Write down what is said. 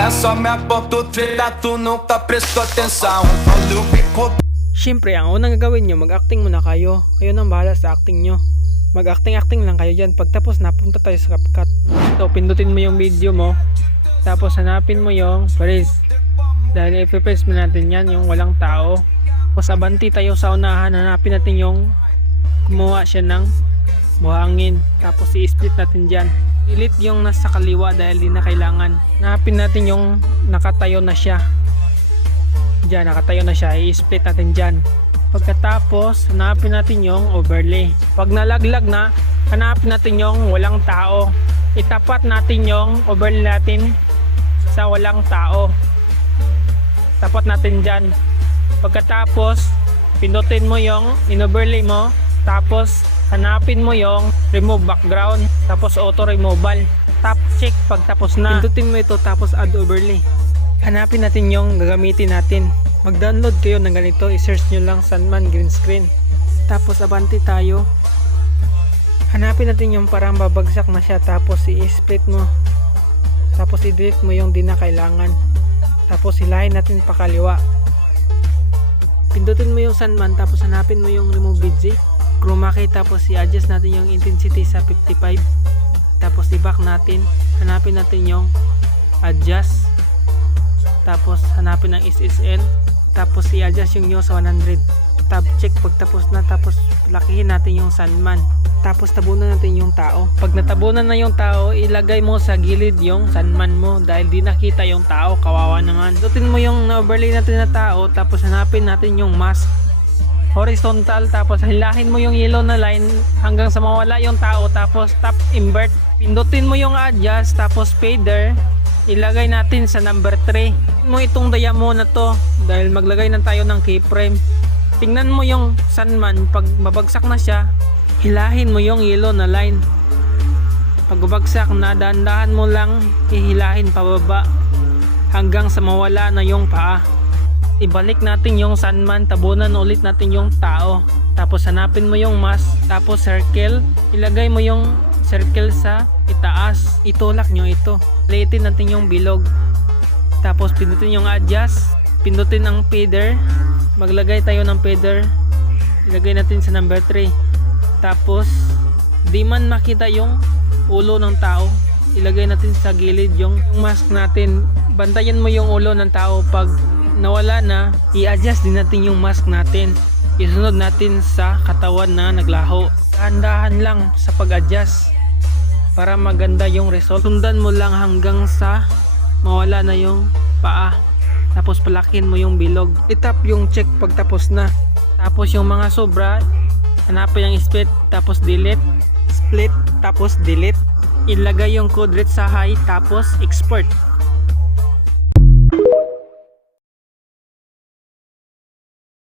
Olha só minha foto treta, tu nunca prestou atenção. Olha o bico. Siyempre, ang unang gagawin nyo, mag-acting muna kayo. Kayo nang bahala sa acting nyo. Mag-acting lang kayo dyan. Pagtapos na, punta tayo sa CapCut. So, pindutin mo yung video mo. Tapos hanapin mo yung freeze. Dahil i-press mo natin yan, yung walang tao. Tapos abanti tayo sa unahan. Hanapin natin yung kumuha siya ng buhangin. Tapos i-split natin dyan. Delete yung nasa kaliwa dahil di na kailangan. Hanapin natin yung nakatayo na siya. Diyan, nakatayo na siya. I-split natin dyan. Pagkatapos, hanapin natin yung overlay. Pag nalaglag na, hanapin natin yung walang tao. Itapat natin yung overlay natin sa walang tao. Tapat natin dyan. Pagkatapos, pindutin mo yung in-overlay mo. Tapos, hanapin mo yung remove background. Tapos, auto removal. Tap check pagtapos na. Pindutin mo ito tapos add overlay. Hanapin natin yung gagamitin natin. Mag-download kayo ng ganito. I-search nyo lang Sandman green screen. Tapos abanti tayo. Hanapin natin yung parang babagsak na siya. Tapos i-split mo. Tapos i-delete mo yung di na kailangan. Tapos hilahin natin pakaliwa. Pindutin mo yung Sandman. Tapos hanapin mo yung remove BG. Chroma key. Tapos i-adjust natin yung intensity sa 55. Tapos i-back natin. Hanapin natin yung adjust. Tapos hanapin ang SSL. Tapos i-adjust yung nyo sa 100. Tab check pagtapos na. Tapos lakihin natin yung Sandman. Tapos tabunan natin yung tao. Pag natabunan na yung tao, ilagay mo sa gilid yung Sandman mo. Dahil di nakita yung tao, kawawa naman. Dutin mo yung na-overlay natin na tao. Tapos hanapin natin yung mask. Horizontal. Tapos hilahin mo yung yellow na line hanggang sa mawala yung tao. Tapos tap invert. Pindutin mo yung adjust. Tapos fader. Ilagay natin sa number 3 mo itong diamond na to dahil maglagay na tayo ng keyframe. Tingnan mo yung Sandman, pag mabagsak na siya, hilahin mo yung yellow na line. Pag mabagsak na, dahan-dahan mo lang ihilahin pababa hanggang sa mawala na yung paa. Ibalik natin yung Sandman, tabunan ulit natin yung tao. Tapos hanapin mo yung mask, tapos circle, ilagay mo yung circle sa itaas, itulak nyo ito. Liitin natin yung bilog. Tapos pindutin yung adjust. Pindutin ang feather. Maglagay tayo ng feather. Ilagay natin sa number 3. Tapos di man makita yung ulo ng tao, ilagay natin sa gilid yung mask natin. Bantayan mo yung ulo ng tao. Pag nawala na, i-adjust din natin yung mask natin. Isunod natin sa katawan na naglaho. Dahan-dahan lang sa pag-adjust para maganda yung result. Sundan mo lang hanggang sa mawala na yung paa. Tapos palakin mo yung bilog. Itap yung check pagtapos na. Tapos yung mga sobra, hanapin yung split tapos delete. Split tapos delete. Ilagay yung code red sa high tapos export.